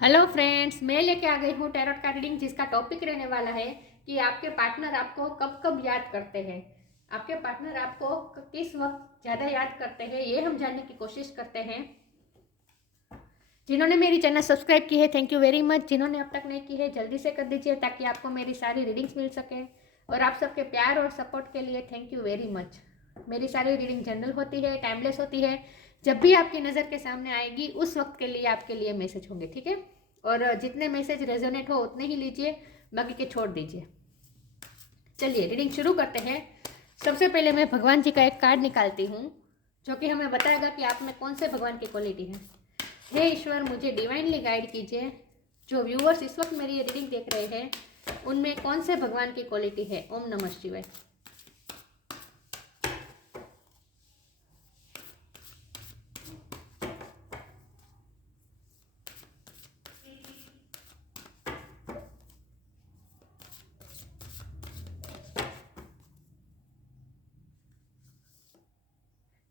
Hello friends, मैं लेके आ गई हूँ टैरोट का रीडिंग, जिसका टॉपिक रहने वाला है कि आपके पार्टनर आपको कब कब याद करते हैं। आपके पार्टनर आपको किस वक्त ज़्यादा याद करते हैं, ये हम जानने की कोशिश करते हैं। जिन्होंने मेरी चैनल सब्सक्राइब की है, थैंक यू वेरी मच। जिन्होंने अब तक नहीं की है, जल्दी से कर दीजिए ताकि आपको मेरी सारी रीडिंग्स मिल सके। और आप सबके प्यार और सपोर्ट के लिए थैंक यू वेरी मच। मेरी सारी रीडिंग जनरल होती है, टाइमलेस होती है। जब भी आपकी नज़र के सामने आएगी उस वक्त के लिए आपके लिए मैसेज होंगे, ठीक है। और जितने मैसेज रेजोनेट हो उतने ही लीजिए, बाकी के छोड़ दीजिए। चलिए रीडिंग शुरू करते हैं। सबसे पहले मैं भगवान जी का एक कार्ड निकालती हूँ, जो कि हमें बताएगा कि आप में कौन से भगवान की क्वालिटी है। हे ईश्वर, मुझे डिवाइनली गाइड कीजिए। जो व्यूअर्स इस वक्त मेरी ये रीडिंग देख रहे हैं, उनमें कौन से भगवान की क्वालिटी है। ओम नमः शिवाय।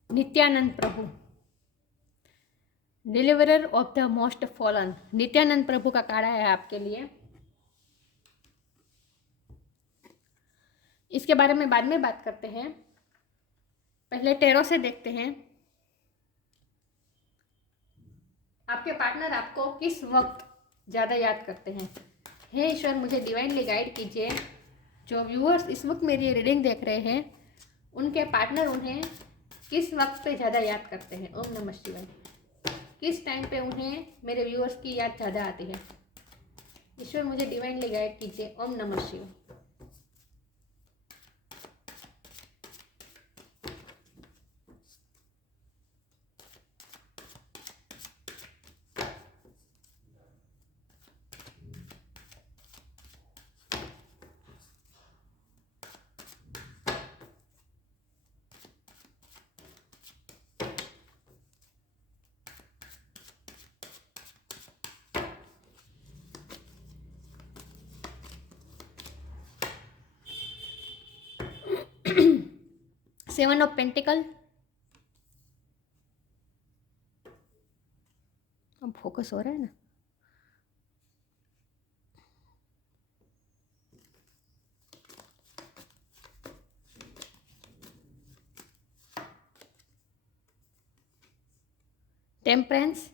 Nityanand Prabhu, deliverer of the most fallen. Nityanand Prabhu का कार्ड है आपके लिए। इसके बारे में बाद में बात करते हैं, पहले टैरो से देखते हैं आपके पार्टनर आपको किस वक्त ज़्यादा याद करते हैं। हे ईश्वर, मुझे डिवाइनली गाइड कीजिए। जो व्यूअर्स इस वक्त मेरी रीडिंग देख रहे हैं, उनके पार्टनर उन्हें किस वक्त पे ज़्यादा याद करते हैं। ओम नमः शिवाय। किस टाइम पे उन्हें मेरे व्यूअर्स की याद ज़्यादा आती है। ईश्वर, मुझे डिवाइनली गाइड कीजिए। ओम नमः शिवाय। Seven of pentacle. अब फोकस हो रहा है ना। Temperance.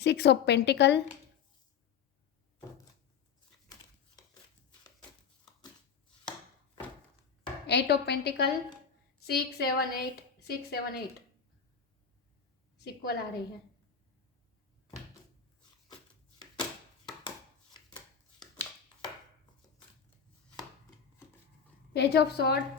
Six of pentacle. Eight of pentacle. 6 7 8, 6 7 8 sequel आ रही है। Page of sword.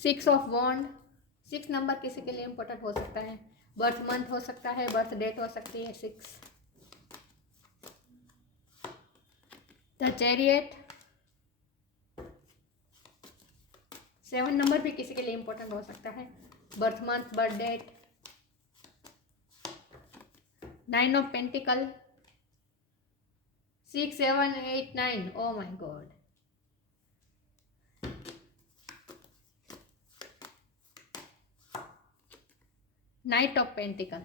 Six of wand. 6 number किसी के लिए इंपॉर्टेंट हो सकता है। बर्थ मंथ हो सकता है, बर्थ डेट हो सकती है 6। The chariot. 7 नंबर भी किसी के लिए इंपॉर्टेंट हो सकता है, birth month, birth date. 9 of pentacle. 6 7 8 9। Oh my God. Knight of pentacle.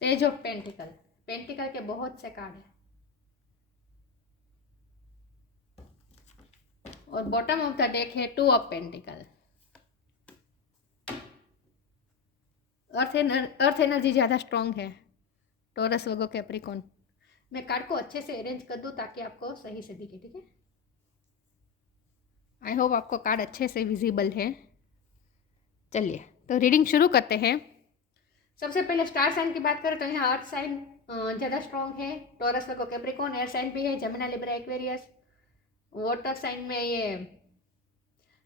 Page of pentacle. Pentacle के बहुत से कार्ड हैं। और बॉटम ऑफ द डेक है 2 ऑफ पेंटिकल। अर्थ एनर्जी ज़्यादा स्ट्रॉन्ग है। Taurus, Virgo, Capricorn. मैं कार्ड को अच्छे से अरेंज कर दूं ताकि आपको सही से दिखे, ठीक है। आई होप आपको कार्ड अच्छे से विजिबल है। चलिए तो रीडिंग शुरू करते हैं। सबसे पहले स्टार साइन की बात करें तो यहाँ अर्थ साइन ज़्यादा स्ट्रॉन्ग है। Taurus, Virgo, Capricorn. Air sign भी है, Gemini, Libra, Aquarius. Water sign में ये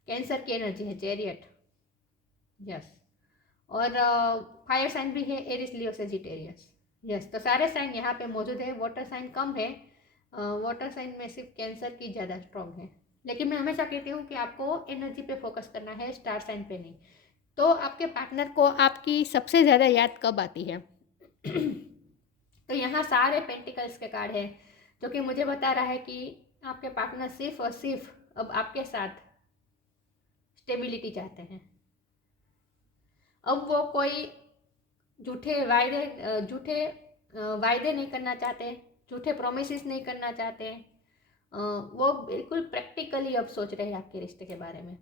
कैंसर की एनर्जी है, चैरियट, यस। और फायर साइन भी है, एरिस, लियो, सेजिटेरियस। यस, तो सारे साइन यहाँ पे मौजूद है। वाटर साइन कम है, वाटर साइन में सिर्फ कैंसर की ज़्यादा स्ट्रॉन्ग है। लेकिन मैं हमेशा कहती हूँ कि आपको एनर्जी पे फोकस करना है, स्टार साइन पे नहीं। तो आपके पार्टनर को आपकी सबसे ज़्यादा याद कब आती है? तो यहाँ सारे पेंटिकल्स के कार्ड हैं, जो कि मुझे बता रहा है कि आपके पार्टनर सिर्फ और सिर्फ अब आपके साथ स्टेबिलिटी चाहते हैं। अब वो कोई झूठे वायदे नहीं करना चाहते, झूठे प्रोमिसेस नहीं करना चाहते। वो बिल्कुल प्रैक्टिकली अब सोच रहे हैं आपके रिश्ते के बारे में।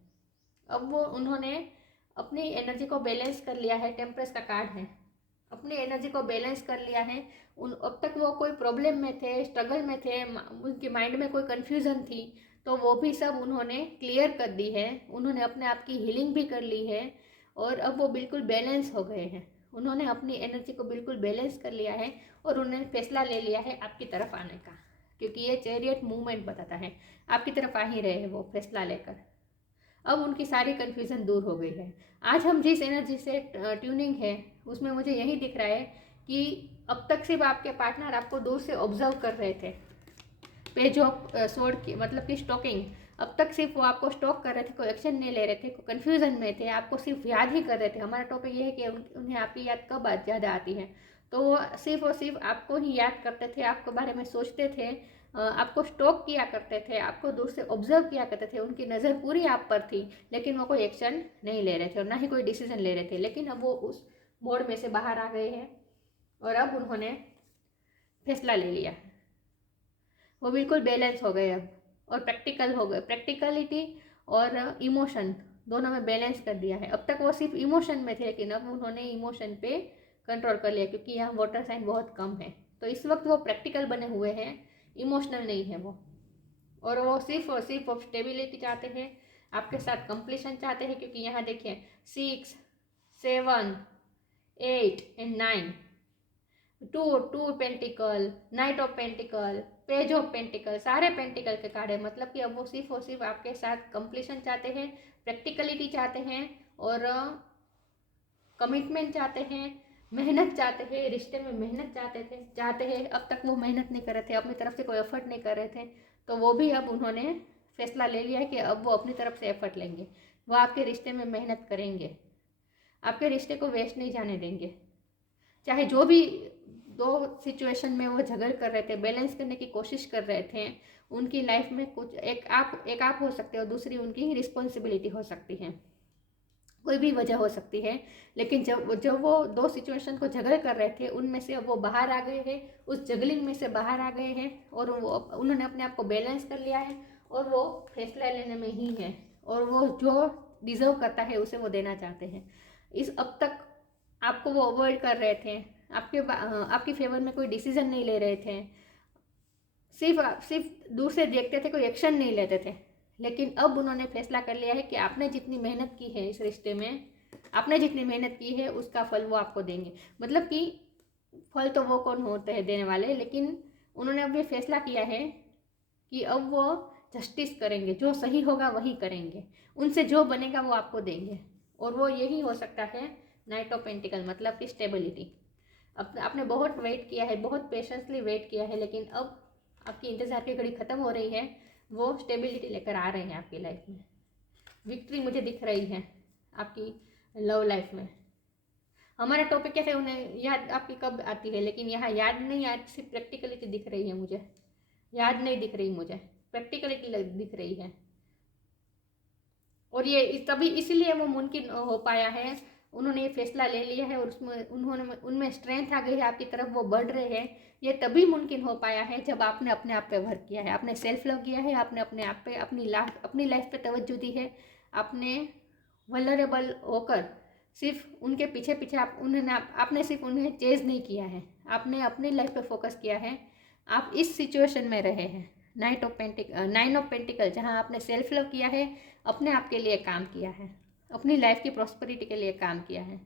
अब वो उन्होंने अपनी एनर्जी को बैलेंस कर लिया है। टेम्परेस का कार्ड है, अपनी एनर्जी को बैलेंस कर लिया है। अब तक वो कोई प्रॉब्लम में थे, स्ट्रगल में थे, उनके माइंड में कोई कन्फ्यूज़न थी, तो वो भी सब उन्होंने क्लियर कर दी है। उन्होंने अपने आप की हीलिंग भी कर ली है और अब वो बिल्कुल बैलेंस हो गए हैं। उन्होंने अपनी एनर्जी को बिल्कुल बैलेंस कर लिया है और उन्होंने फैसला ले लिया है आपकी तरफ आने का, क्योंकि ये चैरियट मूवमेंट बताता है आपकी तरफ आ ही रहे हैं वो फैसला लेकर। अब उनकी सारी कन्फ्यूज़न दूर हो गई है। आज हम जिस एनर्जी से ट्यूनिंग है उसमें मुझे यही दिख रहा है कि अब तक सिर्फ आपके पार्टनर आपको दूर से ऑब्जर्व कर रहे थे। पेज ऑफ स्वॉर्ड की मतलब कि स्टॉकिंग, अब तक सिर्फ वो आपको स्टॉक कर रहे थे, कोई एक्शन नहीं ले रहे थे, कोई कन्फ्यूज़न में थे, आपको सिर्फ याद ही कर रहे थे। हमारा टॉपिक ये है कि उन्हें आपकी याद कब ज़्यादा आती है, तो वो सिर्फ और सिर्फ आपको ही याद करते थे, आपके बारे में सोचते थे, आपको स्टॉक किया करते थे, आपको दूर से ऑब्जर्व किया करते थे। उनकी नज़र पूरी आप पर थी, लेकिन वो कोई एक्शन नहीं ले रहे थे और ना ही कोई डिसीजन ले रहे थे। लेकिन अब वो उस मोड में से बाहर आ गए हैं और अब उन्होंने फैसला ले लिया। वो बिल्कुल बैलेंस हो गए अब और प्रैक्टिकल हो गए। प्रैक्टिकलिटी और इमोशन दोनों में बैलेंस कर दिया है। अब तक वो सिर्फ इमोशन में थे, लेकिन अब उन्होंने इमोशन पे कंट्रोल कर लिया, क्योंकि यहाँ वाटर साइन बहुत कम है। तो इस वक्त वो प्रैक्टिकल बने हुए हैं, इमोशनल नहीं है वो। और वो सिर्फ और सिर्फ स्टेबिलिटी चाहते हैं, आपके साथ कंप्लीशन चाहते हैं। क्योंकि यहाँ देखिए 6, 7, 8 and 9, two pentacle, knight of pentacle, page of pentacle, सारे पेंटिकल के कार्ड है। मतलब कि अब वो सिर्फ और सिर्फ आपके साथ कंप्लीशन चाहते हैं, प्रैक्टिकलिटी चाहते हैं और कमिटमेंट चाहते हैं, मेहनत चाहते हैं, रिश्ते में मेहनत चाहते हैं। अब तक वो मेहनत नहीं कर रहे थे, अपनी तरफ से कोई एफर्ट नहीं कर रहे थे, तो वो भी अब उन्होंने फैसला ले लिया है कि अब वो अपनी तरफ से एफर्ट लेंगे। वो आपके रिश्ते में मेहनत करेंगे, आपके रिश्ते को वेस्ट नहीं जाने देंगे। चाहे जो भी दो सिचुएशन में वो झगड़ कर रहे थे, बैलेंस करने की कोशिश कर रहे थे, उनकी लाइफ में कुछ एक आप हो सकते हो, दूसरी उनकी रिस्पॉन्सिबिलिटी हो सकती है, कोई भी वजह हो सकती है। लेकिन जब वो दो सिचुएशन को झगड़ कर रहे थे, उनमें से अब वो बाहर आ गए हैं, उस जगलिंग में से बाहर आ गए हैं और वो उन्होंने अपने आप को बैलेंस कर लिया है और वो फैसला लेने में ही है और वो जो डिज़र्व करता है उसे वो देना चाहते हैं। इस अब तक आपको वो अवॉइड कर रहे थे, आपकी फेवर में कोई डिसीजन नहीं ले रहे थे, सिर्फ दूर से देखते थे, कोई एक्शन नहीं लेते थे। लेकिन अब उन्होंने फैसला कर लिया है कि आपने जितनी मेहनत की है इस रिश्ते में, आपने जितनी मेहनत की है उसका फल वो आपको देंगे। मतलब कि फल तो वो कौन होते हैं देने वाले, लेकिन उन्होंने अब ये फैसला किया है कि अब वो जस्टिस करेंगे, जो सही होगा वही करेंगे, उनसे जो बनेगा वो आपको देंगे। और वो यही हो सकता है नाइट ऑफ पेंटिकल, मतलब कि स्टेबिलिटी। अब आपने बहुत वेट किया है, बहुत पेशेंसली वेट किया है, लेकिन अब आपकी इंतज़ार की घड़ी ख़त्म हो रही है। वो स्टेबिलिटी लेकर आ रहे हैं आपकी लाइफ में। विक्ट्री मुझे दिख रही है आपकी लव लाइफ में। हमारा टॉपिक कैसे उन्हें याद आपकी कब आती है, लेकिन यहाँ याद नहीं, आज सिर्फ प्रैक्टिकलिटी दिख रही है मुझे, याद नहीं दिख रही मुझे, प्रैक्टिकलिटी दिख रही है। और ये तभी इसलिए वो मुमकिन हो पाया है, उन्होंने ये फैसला ले लिया है और उसमें उनमें स्ट्रेंथ आ गई है, आपकी तरफ वो बढ़ रहे हैं। ये तभी मुमकिन हो पाया है जब आपने अपने आप पे वर्क किया है, आपने सेल्फ लव किया है, आपने अपने आप पे अपनी लाइफ पे तवज्जो दी है, आपने वल्नरेबल होकर सिर्फ उनके पीछे पीछे आपने सिर्फ उन्हें चेज नहीं किया है, आपने अपनी लाइफ पे फोकस किया है। आप इस सिचुएशन में रहे हैं, नाइन ऑफ पेंटिकल, जहाँ आपने सेल्फ लव किया है, अपने आप के लिए काम किया है, अपनी लाइफ की प्रॉस्पेरिटी के लिए काम किया है,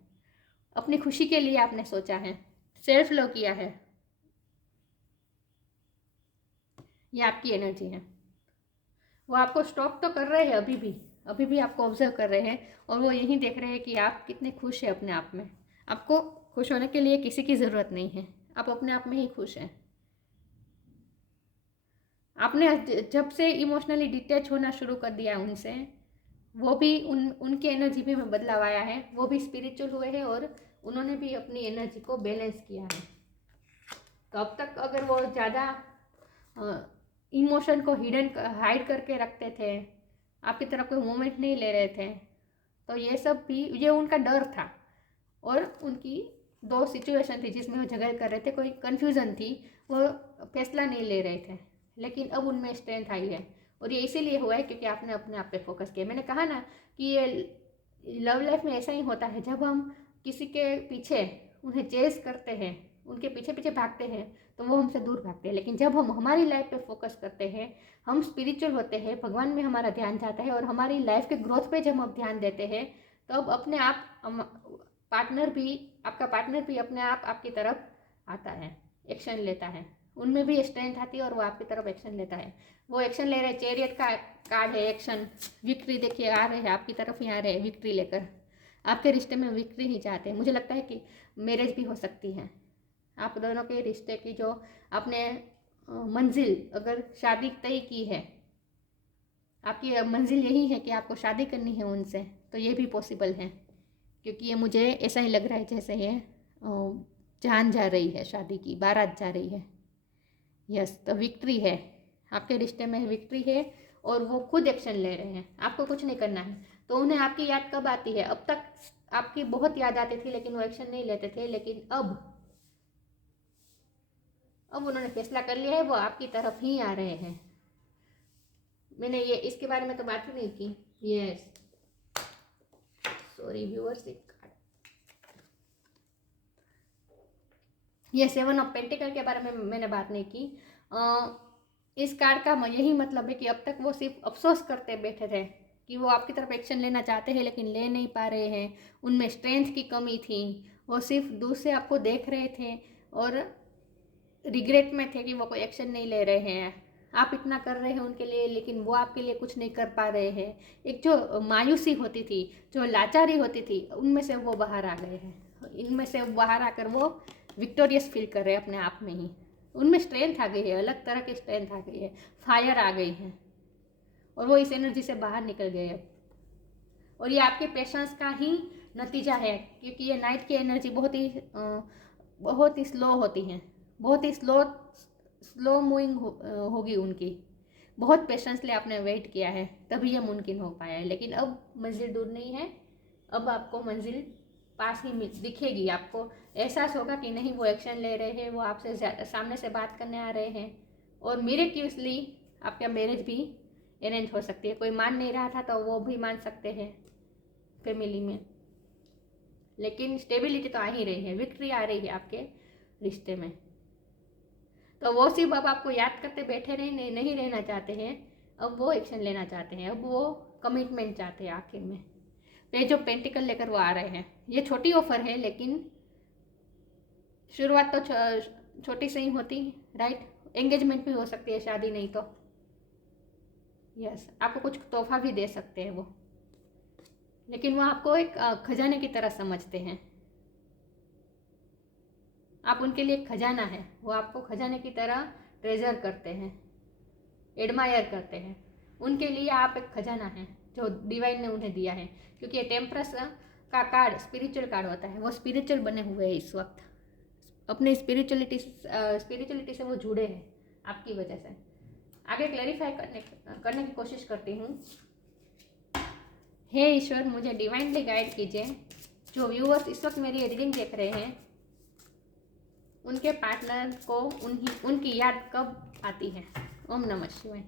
अपनी खुशी के लिए आपने सोचा है, सेल्फ लव किया है। ये आपकी एनर्जी है। वो आपको स्टॉक तो कर रहे हैं, अभी भी आपको ऑब्जर्व कर रहे हैं और वो यही देख रहे हैं कि आप कितने खुश हैं अपने आप में। आपको खुश होने के लिए किसी की ज़रूरत नहीं है, आप अपने आप में ही खुश हैं। आपने जब से इमोशनली डिटैच होना शुरू कर दिया उनसे, वो भी उनके एनर्जी भी में बदलाव आया है, वो भी स्पिरिचुअल हुए हैं और उन्होंने भी अपनी एनर्जी को बैलेंस किया है। तो अब तक अगर वो ज़्यादा इमोशन को हाइड करके रखते थे, आपकी तरफ कोई मोमेंट नहीं ले रहे थे, तो ये सब भी ये उनका डर था और उनकी दो सिचुएशन थी जिसमें वो झगड़ कर रहे थे, कोई कन्फ्यूज़न थी, वो फैसला नहीं ले रहे थे। लेकिन अब उनमें स्ट्रेंथ आई है और ये इसीलिए हुआ है क्योंकि आपने अपने आप पे फोकस किया। मैंने कहा ना कि ये लव लाइफ में ऐसा ही होता है, जब हम किसी के पीछे उन्हें चेस करते हैं, उनके पीछे पीछे भागते हैं, तो वो हमसे दूर भागते हैं। लेकिन जब हम हमारी लाइफ पे फोकस करते हैं, हम स्पिरिचुअल होते हैं, भगवान में हमारा ध्यान जाता है और हमारी लाइफ के ग्रोथ पे जब हम ध्यान देते हैं, तो अब अपने आप आपका पार्टनर भी अपने आप आपकी तरफ आता है, एक्शन लेता है। उनमें भी स्ट्रेंथ आती है और वो आपकी तरफ एक्शन लेता है। वो एक्शन ले रहे हैं, चैरियट का कार्ड है, एक्शन, विक्ट्री देखिए आ रहे हैं आपकी तरफ ही आ रहे हैं विक्ट्री लेकर। आपके रिश्ते में विक्ट्री ही चाहते हैं। मुझे लगता है कि मैरिज भी हो सकती है आप दोनों के रिश्ते की। जो आपने मंजिल अगर शादी तय की है, आपकी मंजिल यही है कि आपको शादी करनी है उनसे, तो ये भी पॉसिबल है क्योंकि ये मुझे ऐसा ही लग रहा है जैसे ये जान जा रही है, शादी की बारात जा रही है। यस, तो विक्ट्री है, आपके रिश्ते में विक्ट्री है और वो खुद एक्शन ले रहे हैं, आपको कुछ नहीं करना है। तो उन्हें आपकी याद कब आती है? अब तक आपकी बहुत याद आती थी लेकिन वो एक्शन नहीं लेते थे, लेकिन अब उन्होंने फैसला कर लिया है, वो आपकी तरफ ही आ रहे हैं। मैंने ये इसके बारे में तो बात ही नहीं की। यस, सॉरी व्यूअर्स, ये 7 ऑफ पेंटिकल के बारे में मैंने बात नहीं की। इस कार्ड का यही मतलब है कि अब तक वो सिर्फ अफसोस करते बैठे थे कि वो आपकी तरफ एक्शन लेना चाहते हैं लेकिन ले नहीं पा रहे हैं, उनमें स्ट्रेंथ की कमी थी, वो सिर्फ दूर से आपको देख रहे थे और रिग्रेट में थे कि वो कोई एक्शन नहीं ले रहे हैं। आप इतना कर रहे हैं उनके लिए लेकिन वो आपके लिए कुछ नहीं कर पा रहे हैं। एक जो मायूसी होती थी, जो लाचारी होती थी, उनमें से वो बाहर आ गए हैं। इनमें से बाहर आकर वो विक्टोरियस फील कर रहे हैं अपने आप में ही। उनमें स्ट्रेंथ आ गई है, अलग तरह की स्ट्रेंथ आ गई है, फायर आ गई है और वो इस एनर्जी से बाहर निकल गए अब। और ये आपके पेशेंस का ही नतीजा है क्योंकि ये नाइट की एनर्जी बहुत ही स्लो होती है, बहुत ही स्लो मूविंग होगी उनकी। बहुत पेशेंसली आपने वेट किया है तभी ये मुमकिन हो पाया है। लेकिन अब मंजिल दूर नहीं है, अब आपको मंजिल पास ही दिखेगी। आपको एहसास होगा कि नहीं, वो एक्शन ले रहे हैं, वो आपसे सामने से बात करने आ रहे हैं और मिरेक्युलसली आपका मैरिज भी अरेंज हो सकती है। कोई मान नहीं रहा था तो वो भी मान सकते हैं फैमिली में। लेकिन स्टेबिलिटी तो आ ही रही है, विक्ट्री आ रही है आपके रिश्ते में। तो वो सिर्फ अब आपको याद करते बैठे नहीं रहना चाहते हैं, अब वो एक्शन लेना चाहते हैं, अब वो कमिटमेंट चाहते हैं आखिर में। पेज ऑफ पेंटिकल लेकर वो आ रहे हैं। ये छोटी ऑफर है लेकिन शुरुआत तो छोटी से ही होती, राइट। एंगेजमेंट भी हो सकती है, शादी नहीं तो। यस, आपको कुछ तोहफा भी दे सकते हैं वो, लेकिन वो आपको एक खजाने की तरह समझते हैं। आप उनके लिए खजाना है, वो आपको खजाने की तरह ट्रेजर करते हैं, एडमायर करते हैं। उनके लिए आप एक खजाना है जो डिवाइन ने उन्हें दिया है। क्योंकि ये टेम्परस का कार्ड स्पिरिचुअल कार्ड होता है, वो स्पिरिचुअल बने हुए हैं इस वक्त, अपने स्पिरिचुअलिटी से वो जुड़े हैं आपकी वजह से। आगे क्लैरिफाई करने की कोशिश करती हूँ। हे ईश्वर, मुझे डिवाइनली गाइड कीजिए। जो व्यूअर्स इस वक्त मेरी रीडिंग देख रहे हैं, उनके पार्टनर को उनकी याद कब आती है? ओम नमः शिवाय।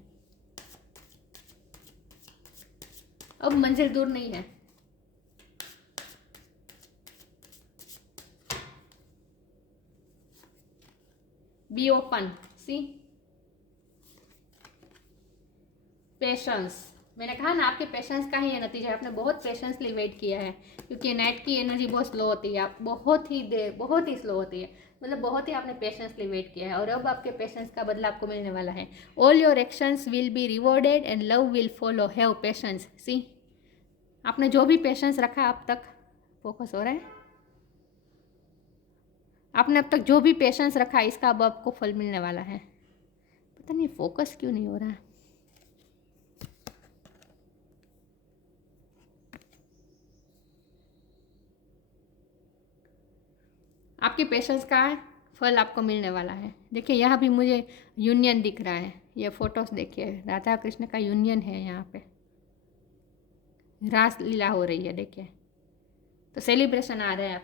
अब मंजिल दूर नहीं है। Be open, see patience. मैंने कहा ना, आपके पेशेंस का ही ये नतीजा है। आपने बहुत पेशेंसली वेट किया है क्योंकि नाइट की एनर्जी बहुत स्लो होती है, आप बहुत ही स्लो होती है, मतलब बहुत ही आपने पेशेंसली वेट किया है और अब आपके पेशेंस का बदला आपको मिलने वाला है। All your actions will be rewarded and love will follow. Have patience. See, आपने जो भी पेशेंस रखा अब तक, फोकस हो रहा है, आपने अब तक जो भी पेशेंस रखा है इसका अब आपको फल मिलने वाला है। पता नहीं फोकस क्यों नहीं हो रहा है। आपकी पेशेंस का फल आपको मिलने वाला है। देखिए यहाँ भी मुझे यूनियन दिख रहा है। ये फोटोज देखिए, राधा कृष्ण का यूनियन है यहाँ पे, रास लीला हो रही है देखिए। तो सेलिब्रेशन आ रहा है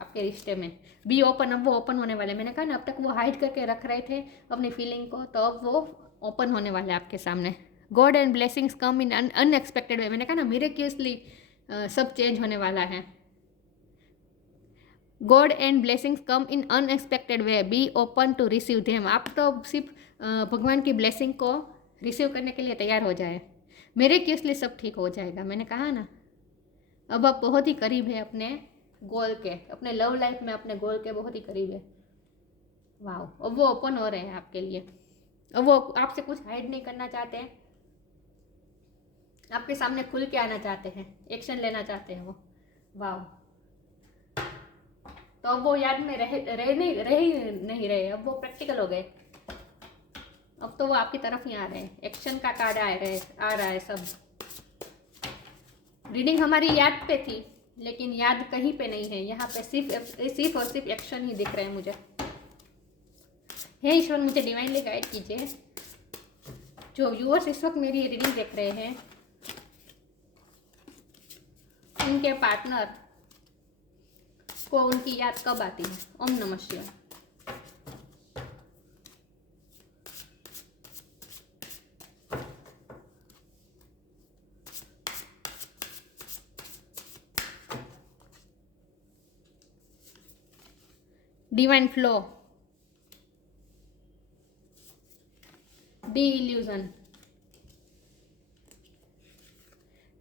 आपके रिश्ते में। बी ओपन, अब वो ओपन होने वाले। मैंने कहा ना अब तक वो हाइड करके रख रहे थे अपनी फीलिंग को, तो अब वो ओपन होने वाले हैं आपके सामने। God and blessings come in unexpected way. मैंने कहा ना मिरेक्युलसली सब चेंज होने वाला है। God and blessings come in unexpected way, be open to receive them. आप तो सिर्फ भगवान की ब्लेसिंग को रिसीव करने के लिए तैयार हो जाए। मिरेक्युलसली सब ठीक हो जाएगा। मैंने कहा ना अब आप बहुत ही करीब है अपने गोल के, अपने लव लाइफ में अपने गोल के बहुत ही करीब है। वाह, अब वो ओपन हो रहे हैं आपके लिए। अब वो आपसे कुछ हाइड नहीं करना चाहते हैं, आपके सामने खुल के आना चाहते हैं, एक्शन लेना चाहते हैं वो। वाह, तो अब वो याद में रह ही नहीं रहे, अब वो प्रैक्टिकल हो गए। अब तो वो आपकी तरफ ही आ रहे हैं, एक्शन का कार्ड आ रहा है सब। रीडिंग हमारी याद पे थी लेकिन याद कहीं पे नहीं है, यहाँ पे सिर्फ और सिर्फ एक्शन ही दिख रहे हैं मुझे। हे ईश्वर, मुझे डिवाइनली गाइड कीजिए। जो व्यूअर्स इस वक्त मेरी रीडिंग देख रहे हैं उनके पार्टनर को उनकी याद कब आती है। ओम नमः शिवाय। Divine flow, D illusion,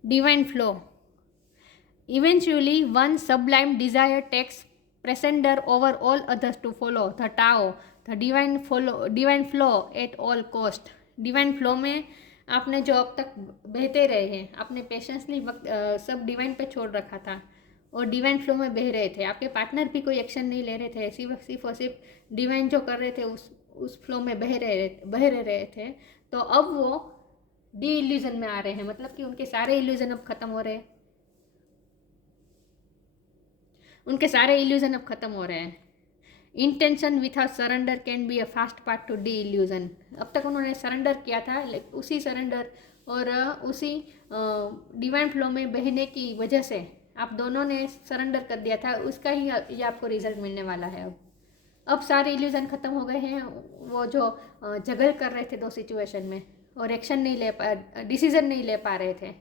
divine flow. Eventually, one sublime desire takes precedence over all others to follow the Tao, the divine flow at all cost. Divine flow में आपने जो अब तक बहते रहे हैं, आपने पेशेंसली सब डिवाइन पे छोड़ रखा था और डिवाइन फ्लो में बह रहे थे। आपके पार्टनर भी कोई एक्शन नहीं ले रहे थे, सिर्फ और सिर्फ डिवाइन जो कर रहे थे उस फ्लो में बह रहे थे। तो अब वो डी इल्यूजन में आ रहे हैं, मतलब कि उनके सारे इल्यूजन अब खत्म हो रहे हैं। उनके सारे इल्यूजन अब खत्म हो रहे हैं। Intention without surrender can be a fast part two D illusion. अब तक उन्होंने सरेंडर किया था, उसी सरेंडर और उसी डिवाइन फ्लो में बहने की वजह से आप दोनों ने सरेंडर कर दिया था, उसका ही ये आपको रिजल्ट मिलने वाला है। अब सारे इल्यूजन खत्म हो गए हैं। वो जो जगल कर रहे थे दो सिचुएशन में और एक्शन नहीं डिसीजन नहीं ले पा रहे थे,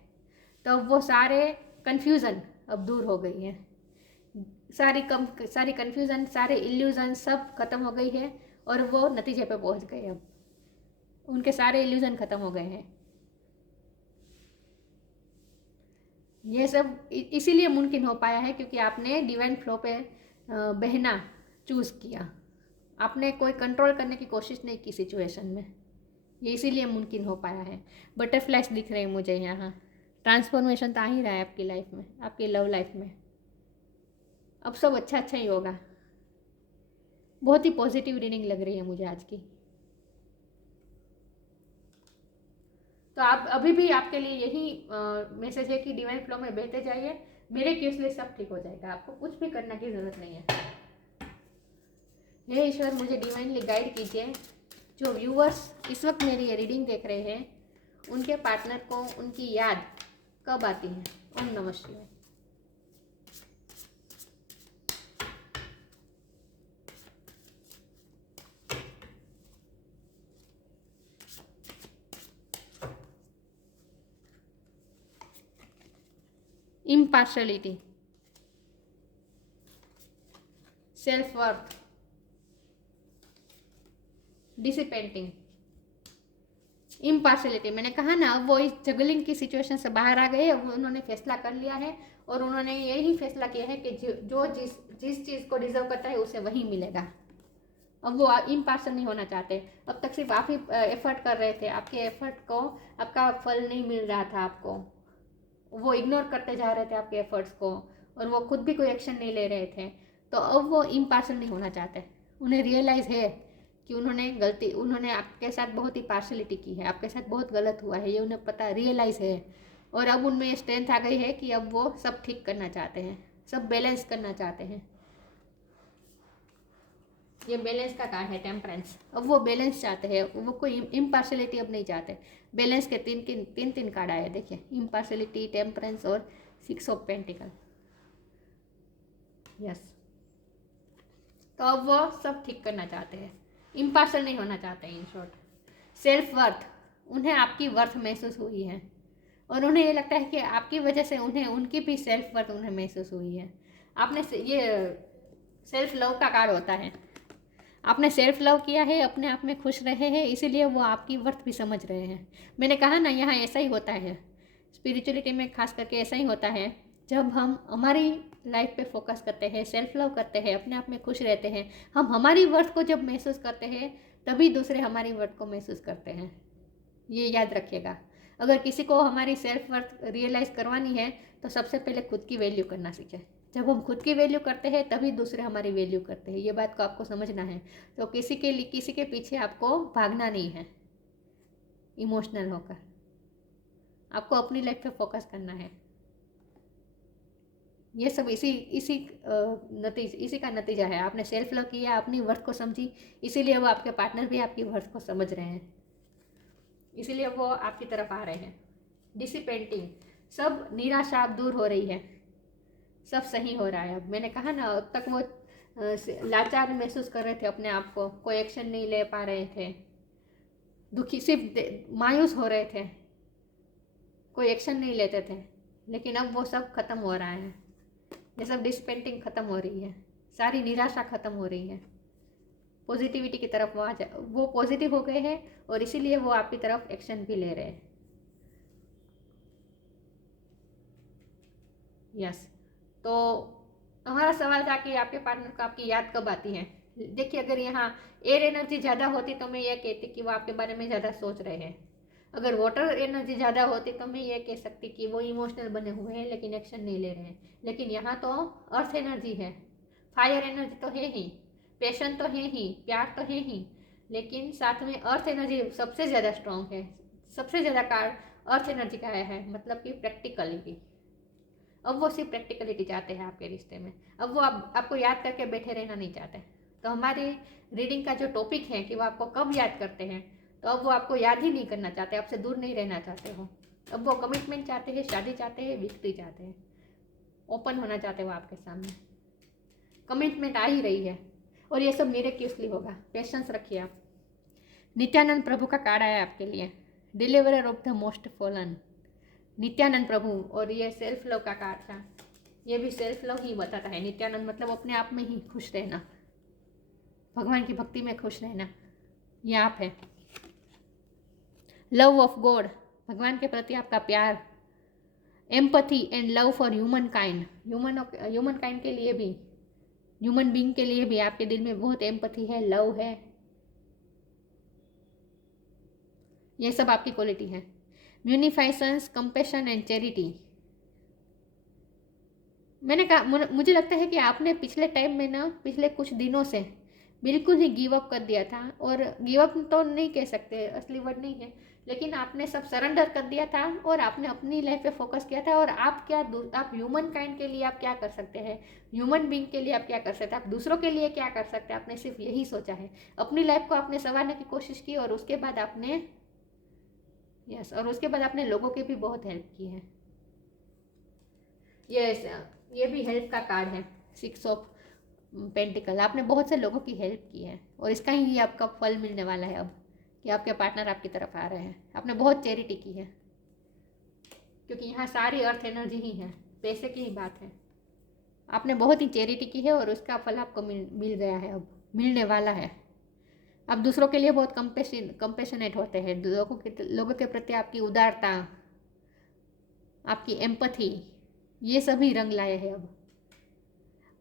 तो वो सारे कन्फ्यूज़न अब दूर हो गई है। सारी कन्फ्यूज़न, सारे इल्यूजन सब खत्म हो गई है और वो नतीजे पे पहुंच गए। अब उनके सारे इल्यूजन खत्म हो गए हैं। ये सब इसीलिए मुमकिन हो पाया है क्योंकि आपने डिवाइन फ्लो पे बहना चूज़ किया। आपने कोई कंट्रोल करने की कोशिश नहीं की सिचुएशन में, ये इसीलिए मुमकिन हो पाया है। बटरफ्लाइज दिख रहे हैं मुझे यहाँ। ट्रांसफॉर्मेशन तो आ ही रहा है आपकी लाइफ में, आपकी लव लाइफ में। अब सब अच्छा ही होगा। बहुत ही पॉजिटिव रीडिंग लग रही है मुझे आज की। तो आप अभी भी आपके लिए यही मैसेज है कि डिवाइन फ्लो में बहते जाइए, मेरे केस लिए सब ठीक हो जाएगा। आपको कुछ भी करने की ज़रूरत नहीं है। हे ईश्वर, मुझे डिवाइनली गाइड कीजिए। जो व्यूअर्स इस वक्त मेरी ये रीडिंग देख रहे हैं उनके पार्टनर को उनकी याद कब आती है। ओम नमः शिवाय। impartiality, self worth, डिसिपेंटिंग, इम्पार्शलिटी। मैंने कहा ना वो इस जगलिंग की सिचुएशन से बाहर आ गए। अब उन्होंने फैसला कर लिया है और उन्होंने यही फैसला किया है कि जो जिस चीज़ को डिजर्व करता है उसे वही मिलेगा। अब वो इम्पार्शल नहीं होना चाहते। अब तक सिर्फ आप ही एफर्ट कर रहे थे, आपके एफर्ट को आपका फल नहीं मिल रहा था आपको, वो इग्नोर करते जा रहे थे आपके एफर्ट्स को और वो खुद भी कोई एक्शन नहीं ले रहे थे। तो अब वो इम्पार्शल नहीं होना चाहते। उन्हें रियलाइज़ है कि उन्होंने आपके साथ बहुत ही पार्शलिटी की है, आपके साथ बहुत गलत हुआ है, ये उन्हें पता रियलाइज़ है। और अब उनमें ये स्ट्रेंथ आ गई है कि अब वो सब ठीक करना चाहते हैं, सब बैलेंस करना चाहते हैं। ये बैलेंस का कार्ड है टेम्परेंस। अब वो बैलेंस चाहते हैं, वो कोई इम्पार्शलिटी अब नहीं चाहते। बैलेंस के तीन कार्ड आए, देखिए, इम्पार्शलिटी, टेम्परेंस और 6 ऑफ पेंटिकल। यस, तो अब वो सब ठीक करना चाहते हैं, इम्पार्शल नहीं होना चाहते हैं। इन शॉर्ट, सेल्फ वर्थ, उन्हें आपकी वर्थ महसूस हुई है और उन्हें ये लगता है कि आपकी वजह से उन्हें उनकी भी सेल्फ वर्थ उन्हें महसूस हुई है। आपने ये सेल्फ लव का कार्ड होता है, आपने सेल्फ लव किया है, अपने आप में खुश रहे हैं, इसीलिए वो आपकी वर्थ भी समझ रहे हैं। मैंने कहा ना, यहाँ ऐसा ही होता है स्पिरिचुअलिटी में, खास करके ऐसा ही होता है। जब हम हमारी लाइफ पे फोकस करते हैं, सेल्फ लव करते हैं, अपने आप में खुश रहते हैं, हम हमारी वर्थ को जब महसूस करते हैं, तभी दूसरे हमारी वर्थ को महसूस करते हैं। ये याद रखिएगा। अगर किसी को हमारी सेल्फ वर्थ रियलाइज़ करवानी है तो सबसे पहले खुद की वैल्यू करना सीखें। जब हम खुद की वैल्यू करते हैं तभी दूसरे हमारी वैल्यू करते हैं। ये बात को आपको समझना है। तो किसी के पीछे आपको भागना नहीं है इमोशनल होकर, आपको अपनी लाइफ पे फोकस करना है। ये सब इसी का नतीजा है। आपने सेल्फ लव किया, अपनी वर्थ को समझी, इसीलिए वो आपके पार्टनर भी आपकी वर्थ को समझ रहे हैं, इसीलिए वो आपकी तरफ आ रहे हैं। डिसिपेंटिंग, सब निराशा अब दूर हो रही है, सब सही हो रहा है। अब मैंने कहा ना, अब तक वो लाचार महसूस कर रहे थे अपने आप को, कोई एक्शन नहीं ले पा रहे थे, दुखी, सिर्फ मायूस हो रहे थे, कोई एक्शन नहीं लेते थे। लेकिन अब वो सब खत्म हो रहा है, ये सब डिसिपेंटिंग खत्म हो रही है, सारी निराशा खत्म हो रही है। पॉजिटिविटी की तरफ वो पॉजिटिव हो गए हैं और इसीलिए वो आपकी तरफ एक्शन भी ले रहे हैं। यस, तो हमारा सवाल था कि आपके पार्टनर को आपकी याद कब आती है। देखिए, अगर यहाँ एयर एनर्जी ज़्यादा होती तो मैं ये कहती कि वो आपके बारे में ज़्यादा सोच रहे हैं। अगर वाटर एनर्जी ज़्यादा होती तो मैं ये कह सकती कि वो इमोशनल बने हुए हैं लेकिन एक्शन नहीं ले रहे हैं। लेकिन यहाँ तो अर्थ एनर्जी है, फायर एनर्जी तो है ही, पैशन तो है ही, प्यार तो है ही, लेकिन साथ में अर्थ एनर्जी सबसे ज़्यादा स्ट्रॉन्ग है। सबसे ज़्यादा कार्ड अर्थ एनर्जी का है, मतलब कि प्रैक्टिकलिटी। अब वो सिर्फ प्रैक्टिकलिटी चाहते हैं आपके रिश्ते में। अब वो आपको याद करके बैठे रहना नहीं चाहते। तो हमारी रीडिंग का जो टॉपिक है कि वो आपको कब याद करते हैं, तो अब वो आपको याद ही नहीं करना चाहते, आपसे दूर नहीं रहना चाहते हो। अब वो कमिटमेंट चाहते हैं, शादी चाहते हैं, विक्ट्री चाहते हैं, ओपन होना चाहते हो आपके सामने। कमिटमेंट आ ही रही है और ये सब मिरेक्युलसली होगा। पेशेंस रखिए आप। नित्यानंद प्रभु का कार्ड आया आपके लिए, deliverer of the most fallen, Nityanand Prabhu. और ये सेल्फ लव का कार्ड था, ये भी सेल्फ लव ही बताता है। नित्यानंद मतलब अपने आप में ही खुश रहना, भगवान की भक्ति में खुश रहना, ये आप है। लव ऑफ गॉड, भगवान के प्रति आपका प्यार, empathy and love for human kind, human kind के लिए भी, ह्यूमन बीइंग के लिए भी आपके दिल में बहुत एम्पथी है, लव है, ये सब आपकी क्वालिटी है। म्यूनिफाइसेंस, कंपैशन एंड चैरिटी। मैंने कहा, मुझे लगता है कि आपने पिछले टाइम में ना, पिछले कुछ दिनों से बिल्कुल ही गिव अप कर दिया था। और गिव अप तो नहीं कह सकते, असली वर्ड नहीं है, लेकिन आपने सब सरेंडर कर दिया था और आपने अपनी लाइफ पे फोकस किया था। और आप ह्यूमन काइंड के लिए आप क्या कर सकते हैं, ह्यूमन बीइंग के लिए आप क्या कर सकते हैं, आप दूसरों के लिए क्या कर सकते हैं, आपने सिर्फ यही सोचा है। अपनी लाइफ को आपने संवारने की कोशिश की और उसके बाद आपने और उसके बाद आपने लोगों की भी बहुत हेल्प की है। ये भी हेल्प का कार्ड है, 6 ऑफ पेंटिकल। आपने बहुत से लोगों की हेल्प की है और इसका ही आपका फल मिलने वाला है अब, कि आपके पार्टनर आपकी तरफ आ रहे हैं। आपने बहुत चैरिटी की है, क्योंकि यहाँ सारी अर्थ एनर्जी ही है, पैसे की ही बात है। आपने बहुत ही चैरिटी की है और उसका फल आपको मिल गया है, अब मिलने वाला है। आप दूसरों के लिए बहुत कंपेशनेट होते हैं, लोगों के प्रति आपकी उदारता, आपकी एम्पथी, ये सभी रंग लाए हैं अब।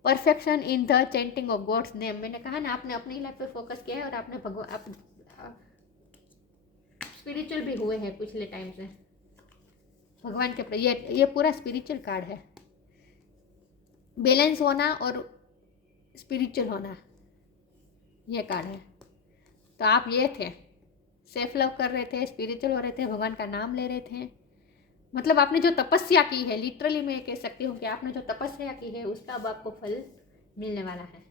Perfection in the chanting of God's name. मैंने कहा ना, आपने अपनी लाइफ पे फोकस किया है और आपने आप स्पिरिचुअल भी हुए हैं पिछले टाइम से भगवान के प्रति। ये पूरा स्पिरिचुअल कार्ड है। बैलेंस होना और स्पिरिचुअल होना, ये कार्ड है। तो आप ये थे, सेल्फ लव कर रहे थे, स्पिरिचुअल हो रहे थे, भगवान का नाम ले रहे थे, मतलब आपने जो तपस्या की है, लिटरली मैं कह सकती हूँ कि आपने जो तपस्या की है उसका अब आपको फल मिलने वाला है।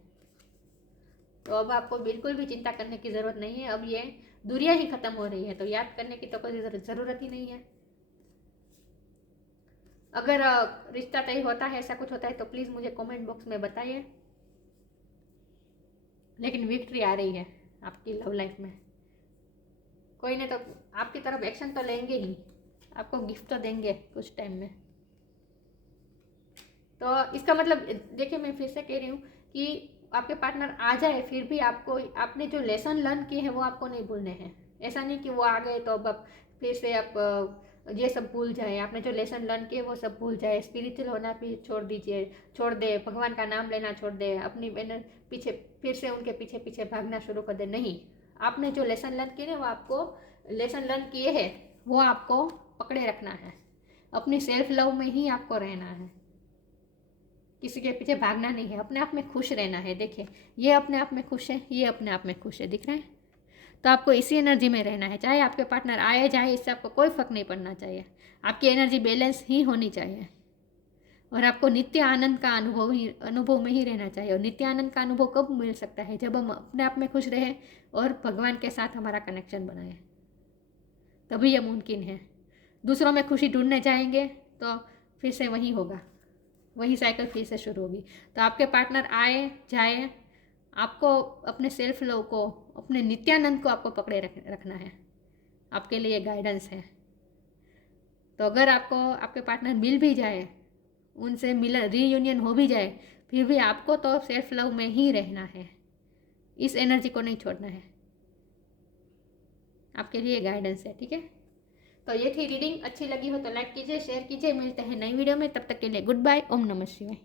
तो अब आपको बिल्कुल भी चिंता करने की ज़रूरत नहीं है। अब ये दूरियां ही खत्म हो रही है, तो याद करने की तो कोई ज़रूरत ही नहीं है। अगर रिश्ता तय होता है, ऐसा कुछ होता है, तो प्लीज़ मुझे कमेंट बॉक्स में बताइए। लेकिन विक्ट्री आ रही है आपकी लव लाइफ में। कोई ने तो आपकी तरफ एक्शन तो लेंगे ही, आपको गिफ्ट तो देंगे कुछ टाइम में। तो इसका मतलब देखिए, मैं फिर से कह रही हूँ कि आपके पार्टनर आ जाए, फिर भी आपको आपने जो लेसन लर्न किए हैं वो आपको नहीं भूलने हैं। ऐसा नहीं कि वो आ गए तो अब फिर से आप ये सब भूल जाए। आपने जो लेसन लर्न किए वो सब भूल जाए। स्पिरिचुअल होना भी छोड़ दीजिए, छोड़ दे, भगवान का नाम लेना छोड़ दे, अपनी पीछे फिर से उनके पीछे पीछे भागना शुरू कर दे। नहीं, आपने जो लेसन लर्न किए वो आपको लेसन लर्न किए हैं वो आपको पकड़े रखना है। अपनी सेल्फ लव में ही आपको रहना है, किसी के पीछे भागना नहीं है, अपने आप में खुश रहना है। देखिए, ये अपने आप में खुश है, ये अपने आप में खुश है, दिख रहा है। तो आपको इसी एनर्जी में रहना है, चाहे आपके पार्टनर आए जाए, इससे आपको कोई फर्क नहीं पड़ना चाहिए। आपकी एनर्जी बैलेंस ही होनी चाहिए और आपको नित्य आनंद का अनुभव में ही रहना चाहिए। और नित्य आनंद का अनुभव कब मिल सकता है? जब हम अपने आप में खुश रहें और भगवान के साथ हमारा कनेक्शन बनाए, तभी यह मुमकिन है। दूसरों में खुशी ढूंढने जाएंगे तो फिर से वही होगा, वही साइकिल फिर से शुरू होगी। तो आपके पार्टनर आए जाए, आपको अपने सेल्फ लव को, अपने नित्यानंद को आपको पकड़े रखना है। आपके लिए गाइडेंस है। तो अगर आपको आपके पार्टनर मिल भी जाए, उनसे रीयूनियन हो भी जाए, फिर भी आपको तो सेल्फ लव में ही रहना है, इस एनर्जी को नहीं छोड़ना है। आपके लिए गाइडेंस है, ठीक है। तो ये थी रीडिंग। अच्छी लगी हो तो लाइक कीजिए, शेयर कीजिए। मिलते हैं नई वीडियो में, तब तक के लिए गुड बाय। ओम नमः शिवाय।